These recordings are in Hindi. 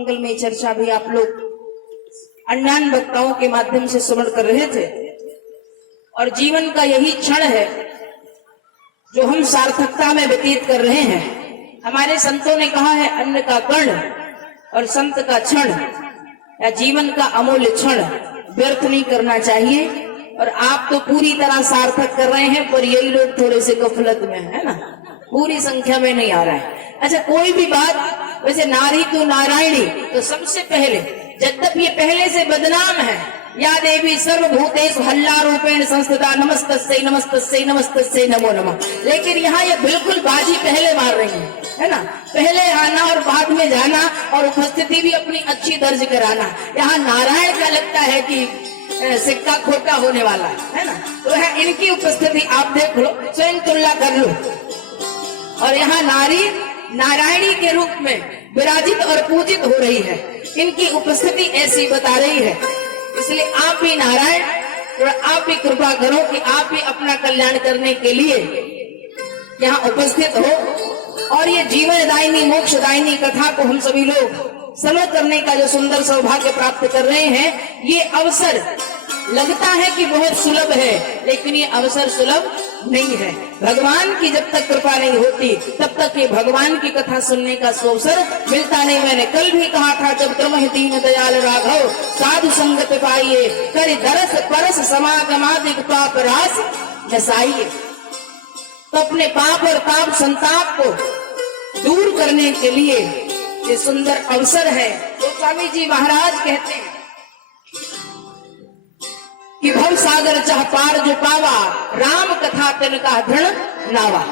मंगल में चर्चा भी आप लोग अन्यान वक्ताओं के माध्यम से श्रवण कर रहे थे। और जीवन का यही क्षण है जो हम सार्थकता में व्यतीत कर रहे हैं। हमारे संतों ने कहा है, अन्न का कण और संत का क्षण या जीवन का अमूल्य क्षण व्यर्थ नहीं करना चाहिए। और आप तो पूरी तरह सार्थक कर रहे हैं, पर यही लोग थोड़े से गफलत में है ना, पूरी संख्या में नहीं आ रहा है। अच्छा, कोई भी बात, वैसे नारी तो नारायणी, तो सबसे पहले, यद्यपि ये पहले से बदनाम है, या देवी सर्वभूतेषु हल्ला रूपेण संस्थिता नमस्तस्यै नमस्तस्यै नमस्तस्यै नमो नमः, लेकिन यहाँ ये बिल्कुल बाजी पहले मार रही है ना, पहले आना और बाद में जाना और उपस्थिति भी अपनी अच्छी दर्ज कराना। यहाँ नारायण का लगता है कि सिक्का खोटा होने वाला है ना, तो है इनकी उपस्थिति आप देख लो, स्वयं तुलना कर लो। और यहाँ नारी नारायणी के रूप में विराजित और पूजित हो रही है, इनकी उपस्थिति ऐसी बता रही है। इसलिए आप भी नारायण, थोड़ा आप भी कृपा करो कि आप भी अपना कल्याण करने के लिए यहाँ उपस्थित हो। और ये जीवनदायिनी मोक्षदायिनी कथा को हम सभी लोग श्रवण करने का जो सुंदर सौभाग्य प्राप्त कर रहे हैं, ये अवसर लगता है कि बहुत सुलभ है, लेकिन ये अवसर सुलभ नहीं है। भगवान की जब तक कृपा नहीं होती तब तक ये भगवान की कथा सुनने का अवसर मिलता नहीं। मैंने कल भी कहा था, जब त्रमहि दीन दयाल राघव साधु संगत पाइए, कर दरस परस समागमादिक पाप रास नसाइए। तो अपने पाप और ताप संताप को दूर करने के लिए ये सुंदर अवसर है। तो स्वामी जी महाराज कहते हैं कि भव सागर चाह पार जो पावा, राम कथा तन का दृढ़ नावा।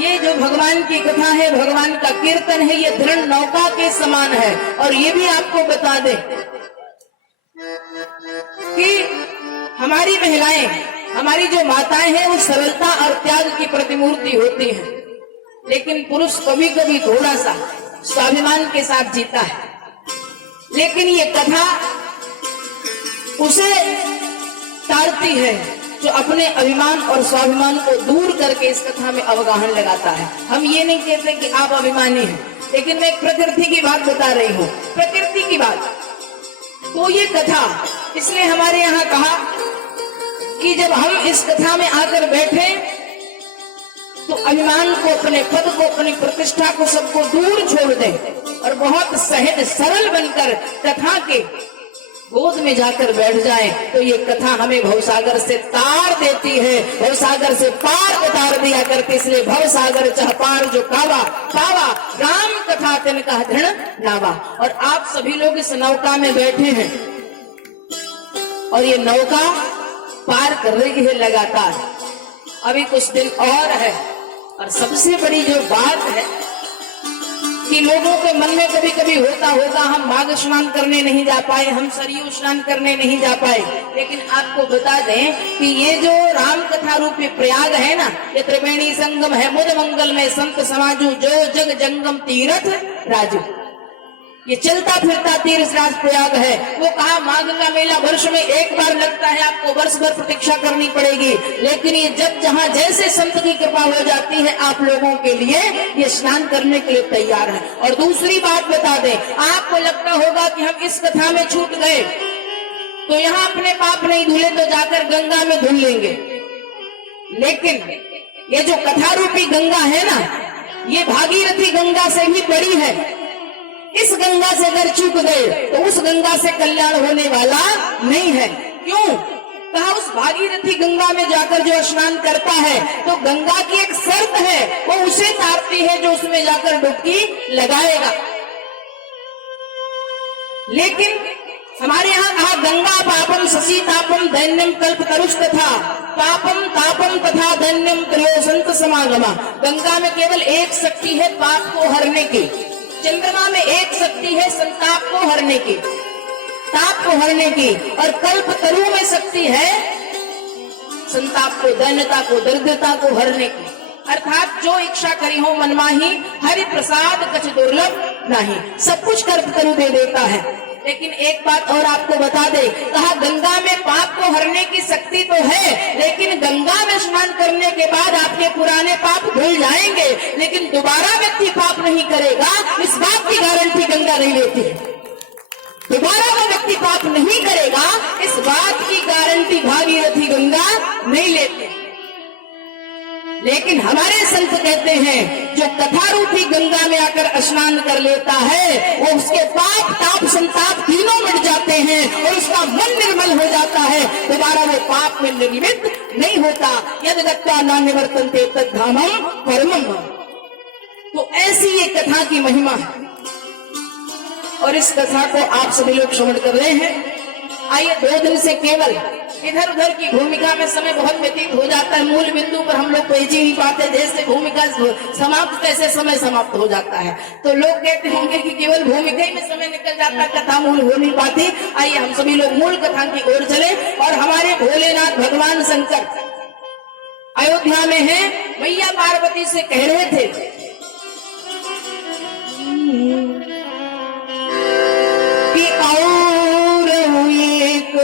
ये जो भगवान की कथा है, भगवान का कीर्तन है, ये दृढ़ नौका के समान है। और ये भी आपको बता दें कि हमारी महिलाएं, हमारी जो माताएं हैं, वो सरलता और त्याग की प्रतिमूर्ति होती हैं, लेकिन पुरुष कभी कभी थोड़ा सा स्वाभिमान के साथ जीता है। लेकिन ये कथा उसे तारती है जो अपने अभिमान और स्वाभिमान को दूर करके इस कथा में अवगाहन लगाता है। हम ये नहीं कहते कि आप अभिमानी हैं, लेकिन मैं प्रकृति की बात बता रही हूँ, प्रकृति की बात। तो ये कथा इसलिए हमारे यहाँ कहा कि जब हम इस कथा में आकर बैठे तो अभिमान को, अपने पद को, अपनी प्रतिष्ठा को, सबको दूर छोड़ दें और बहुत सहज सरल बनकर कथा के गोद में जाकर बैठ जाए, तो ये कथा हमें भवसागर से तार देती है, भवसागर से पार उतार दिया करती। इसलिए भवसागर चाह पार जो कावा पावा, राम कथा तिन का दृढ़ नावा। और आप सभी लोग इस नौका में बैठे हैं और ये नौका पार कर रही है लगातार। अभी कुछ दिन और है। और सबसे बड़ी जो बात है कि लोगों के मन में कभी कभी होता होगा, हम माघ स्नान करने नहीं जा पाए, हम सरयू स्नान करने नहीं जा पाए। लेकिन आपको बता दें कि ये जो राम कथा रूपी प्रयाग है ना, ये त्रिवेणी संगम है, मुद मंगल में संत समाजू, जो जग जंगम तीर्थ राजू। ये चलता फिरता तीर्थ राज प्रयाग है। वो कहा माघ का मेला वर्ष में एक बार लगता है, आपको वर्ष भर प्रतीक्षा करनी पड़ेगी। लेकिन ये जब जहां जैसे संत की कृपा हो जाती है, आप लोगों के लिए ये स्नान करने के लिए तैयार है। और दूसरी बात बता दें, आपको लगता होगा कि हम इस कथा में छूट गए तो यहाँ अपने पाप नहीं धुले तो जाकर गंगा में धुल लेंगे। लेकिन ये जो कथा रूपी गंगा है ना, ये भागीरथी गंगा से भी बड़ी है। इस गंगा से अगर चूक गए तो उस गंगा से कल्याण होने वाला नहीं है। क्यों? कहा उस भागीरथी गंगा में जाकर जो स्नान करता है, तो गंगा की एक शर्त है, वो उसे तारती है जो उसमें जाकर डुबकी लगाएगा। लेकिन हमारे यहाँ कहा गंगा पापम शशि तापम दैन्यम कल्प तरुष तथा पापम तापम तथा दैन्यम त्रयो संत समागमा। गंगा में केवल एक शक्ति है पाप को हरने की, चंद्रमा में एक शक्ति है संताप को हरने की, ताप को हरने की, और कल्प तरु में शक्ति है संताप को, दैन्यता को, दरिद्रता को हरने की। अर्थात जो इच्छा करी हो मनमाही, हरि प्रसाद कछ दुर्लभ नहीं। सब कुछ कल्प तरु दे देता है। लेकिन एक बात और आपको बता दे, कहा गंगा में पाप को हरने की शक्ति तो है, लेकिन गंगा में स्नान करने के बाद आपके पुराने पाप धुल जाएंगे, लेकिन दोबारा व्यक्ति पाप नहीं करेगा, इस बात की गारंटी गंगा नहीं लेती है। दोबारा वो व्यक्ति पाप नहीं करेगा, इस बात की गारंटी भागीरथी गंगा नहीं लेते। लेकिन हमारे संत कहते हैं जो कथा रूपी गंगा में आकर स्नान कर लेता है वो उसके पाप ताप संताप तीनों मिट जाते हैं और उसका मन निर्मल हो जाता है, दोबारा वो पाप में निर्मित नहीं होता। यद गत्वा न निवर्तन्ते तद धामम परमम। तो ऐसी ये कथा की महिमा है और इस कथा को आप सभी लोग श्रवण कर रहे हैं। आइए 2 दिन से केवल इधर उधर की भूमिका में समय बहुत व्यतीत हो जाता है, मूल बिंदु पर हम लोग पहुंच ही नहीं पाते, जैसे भूमिका समाप्त कैसे समय समाप्त हो जाता है। तो लोग कहते होंगे कि केवल भूमिका ही में समय निकल जाता है, कथा मूल हो नहीं पाती। आइए हम सभी लोग मूल कथा की ओर चले। और हमारे भोलेनाथ भगवान शंकर अयोध्या में है, मैया पार्वती से कह रहे थे कि और एक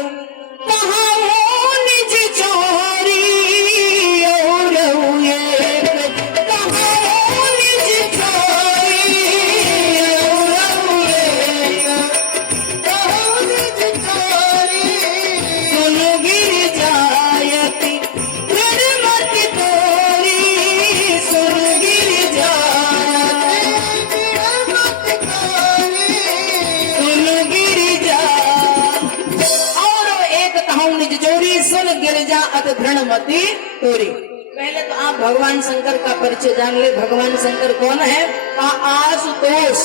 धृणमती तोरी। पहले तो आप भगवान शंकर का परिचय जान ले। भगवान शंकर कौन है? आशुतोष।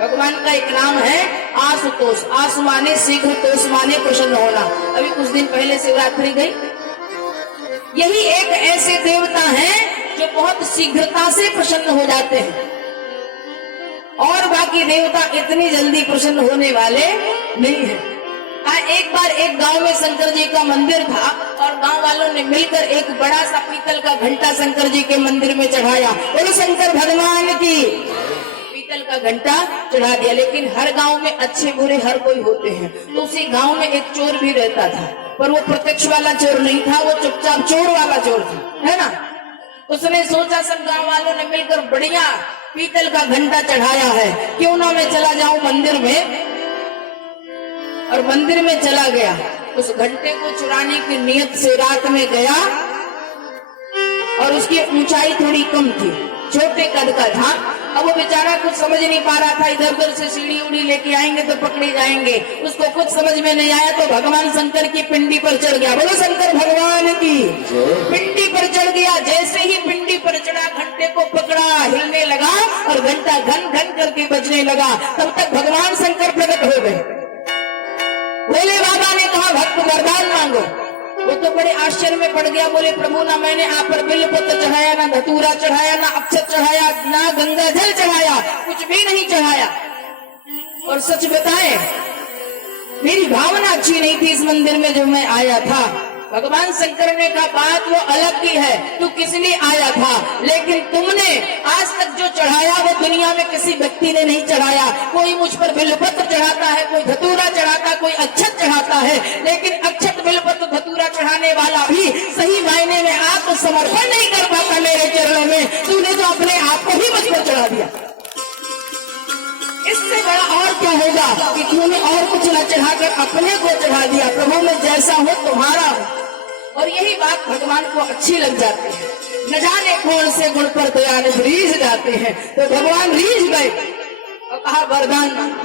भगवान का एक नाम है आशुतोष। आशु माने शीघ्र, तोष माने प्रसन्न होना। अभी कुछ दिन पहले शिवरात्रि गई। यही एक ऐसे देवता हैं जो बहुत शीघ्रता से प्रसन्न हो जाते हैं और बाकी देवता इतनी जल्दी प्रसन्न होने वाले नहीं है। एक बार एक गांव में शंकर जी का मंदिर था और गांव वालों ने मिलकर एक बड़ा सा पीतल का घंटा शंकर जी के मंदिर में चढ़ाया। बोलो शंकर भगवान की। पीतल का घंटा चढ़ा दिया। लेकिन हर गांव में अच्छे बुरे हर कोई होते हैं, तो उसी गांव में एक चोर भी रहता था, पर वो प्रत्यक्ष वाला चोर नहीं था, वो चुपचाप चोर वाला चोर था, है ना। उसने सोचा सब गांव वालों ने मिलकर बढ़िया पीतल का घंटा चढ़ाया है, क्यों ना मैं चला जाऊं मंदिर में। और मंदिर में चला गया। उस घंटे को चुराने की नियत से रात में गया और उसकी ऊंचाई थोड़ी कम थी, छोटे कद का था। अब वो बेचारा कुछ समझ नहीं पा रहा था, इधर उधर से सीढ़ी उड़ी लेके आएंगे तो पकड़े जाएंगे। उसको कुछ समझ में नहीं आया तो भगवान शंकर की पिंडी पर चढ़ गया। बोलो शंकर भगवान की। पिंडी पर चढ़ गया। जैसे ही पिंडी पर चढ़ा घंटे को पकड़ा, हिलने लगा और घंटा घन घन करके बजने लगा। तब तक भगवान शंकर प्रकट हो गए। भोले बाबा ने कहा भक्त वरदान मांगो। वो तो बड़े आश्चर्य में पड़ गया। बोले प्रभु ना मैंने आप पर बिल्वपत्र चढ़ाया, ना धतूरा चढ़ाया, ना अक्षत चढ़ाया, ना गंगा जल चढ़ाया, कुछ भी नहीं चढ़ाया। और सच बताए मेरी भावना अच्छी नहीं थी इस मंदिर में जो मैं आया था। भगवान शंकर ने कहा बात वो अलग की है, तू किस लिए आया था, लेकिन तुमने आज तक जो चढ़ाया वो दुनिया में किसी व्यक्ति ने नहीं चढ़ाया। कोई मुझ पर बिल्वपत्र चढ़ाता है, कोई धतूरा चढ़ाता, कोई अक्षत चढ़ाता है, लेकिन अक्षत बिल्वपत्र धतूरा चढ़ाने वाला भी सही मायने में आत्मसमर्पण नहीं कर पाता मेरे चरणों में। तूने तो अपने आप को ही मुझ पर चढ़ा दिया। इससे बड़ा और क्या होगा कि तूने और कुछ न चढ़ाकर अपने को चढ़ा दिया। प्रभु में जैसा हो तुम्हारा हो। और यही बात भगवान को अच्छी लग जाती है। न जाने कौन से गुण पर दयानिधि रीझ जाते हैं, तो भगवान रीझ गए और कहा वरदान मांगो।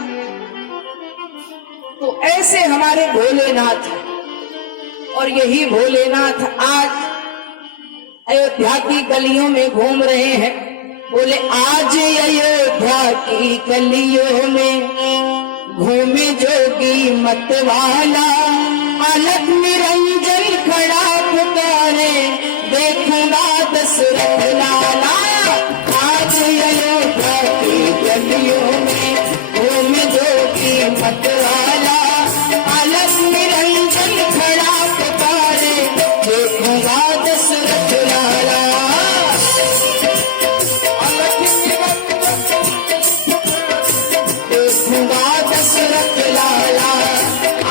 तो ऐसे हमारे भोलेनाथ, और यही भोलेनाथ आज अयोध्या की गलियों में घूम रहे हैं। बोले आज अयोध्या की गलियों में घूमे जोगी मतवाला, अलग निरंजन खड़ा पुकारे देखूंगा दशरथ लाला। आज अयोध्या की गलियों में घूमे जोगी मतवाला, अलग निरंजन खड़ा पुकारे देखूंगा दशरथ लाला। दशरथ लाला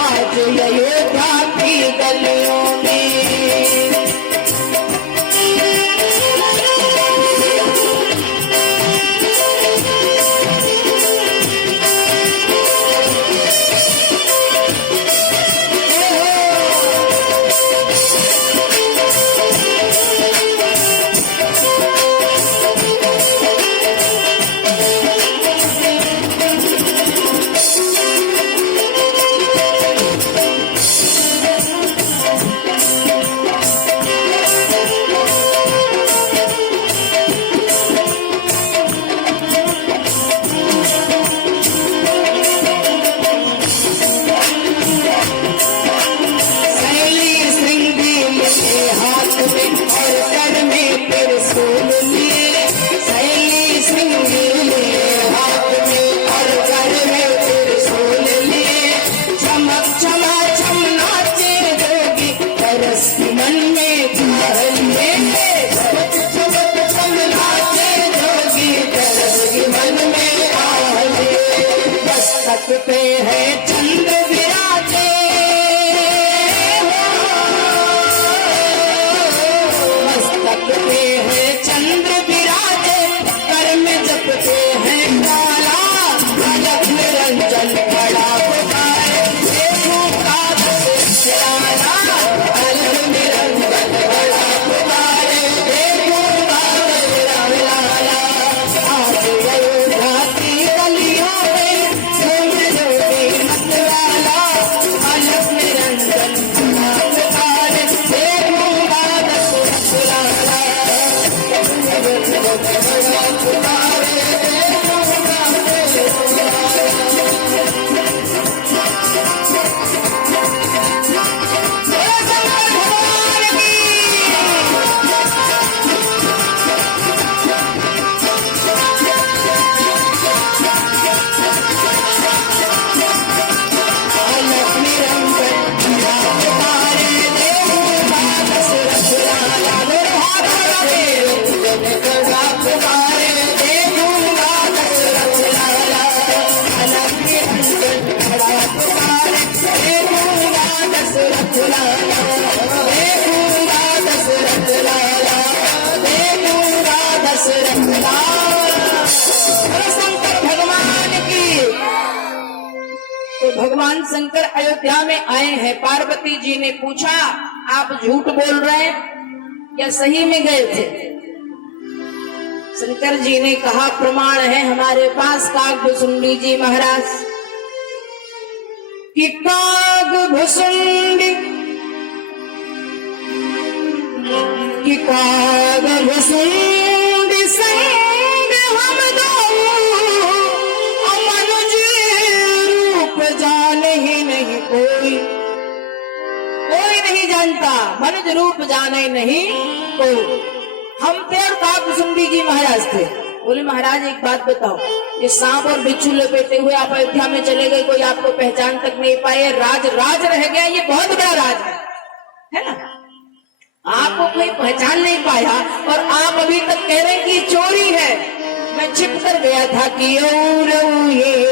आज अयोध्या की गलियों में। में और कर में त्रिशूल लिए, शैली श्रृंगी लिए हाथ में और कर में त्रिशूल लिए, चमक चमा चम नाचे जोगी तरस मन में लिए, चमक चमक चम नाचे जोगी तरस मन में आए, मस्तक पे है चंद्र विराजे, मस्तक पे है चंद्र विराजे, कर में जपते हैं काला, अलग निरंजन बड़ा पुकारे, देखो कागज चला, अलग निरंजन बड़ा पुकारे, देखो कागज लाला, आज अयोध्या की गलियों में घूम जोगी मतवाला, अलग निरंजन बड़ा पुकारे, देखो कागज लाला, बड़ा पुकारे, भगवान शंकर अयोध्या में आए हैं। पार्वती जी ने पूछा, आप झूठ बोल रहे हैं या सही में गए थे? शंकर जी ने कहा, प्रमाण है हमारे पास कागभुसुंडी जी महाराज कि कागभुसुंडी संग हम दो मनुज रूप जाने ही नहीं कोई नहीं जानता, मनुज रूप जाने नहीं कोई। हम थे और कागभुसुंडी जी महाराज थे। बोले महाराज एक बात बताओ, ये सांप और बिच्छू लपेटे हुए आप अयोध्या में चले गए, कोई आपको पहचान तक नहीं पाए, राज रह गया, ये बहुत बड़ा राज है ना? आपको कोई पहचान नहीं पाया और आप अभी तक कह रहे हैं कि चोरी है। मैं छिप कर गया था कि और ये